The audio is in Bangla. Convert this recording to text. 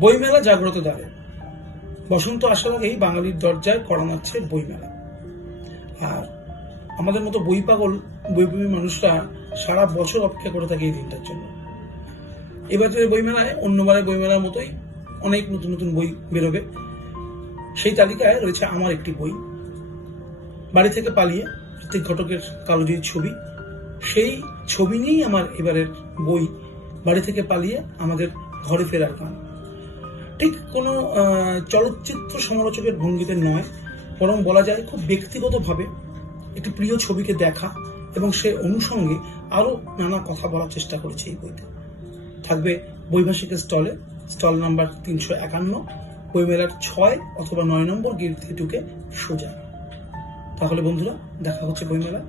বইমেলা জাগ্রত দ্বারে। বসন্ত আসার আগেই বাঙালির দরজায় কড়া নাড়ছে বইমেলা। আর আমাদের মতো বই পাগল বইপ্রেমী মানুষরা সারা বছর অপেক্ষা করে থাকে এই দিনটার জন্য। এবারের বইমেলায় অন্যবারের বইমেলার মতোই অনেক নতুন নতুন বই বেরোবে। সেই তালিকায় রয়েছে আমার একটি বই, বাড়ি থেকে পালিয়ে, ঋত্বিক ঘটকের কালোজির ছবি। সেই ছবি নিয়েই আমার এবারের বই, বাড়ি থেকে পালিয়ে আমাদের ঘরে ফেরার গান। ঠিক কোনো চলচ্চিত্র সমালোচকের ভঙ্গিতে নয়, বরং বলা যায় খুব ব্যক্তিগতভাবে একটি প্রিয় ছবিকে দেখা এবং সে অনুষঙ্গে আরো নানা কথা বলার চেষ্টা করেছে এই বইতে। থাকবে বইভাষিকের স্টলে, স্টল নাম্বার 351, বইমেলার 6 অথবা 9 নম্বর গেট থেকে ঢুকে সোজা। তাহলে বন্ধুরা, দেখা হচ্ছে বইমেলায়।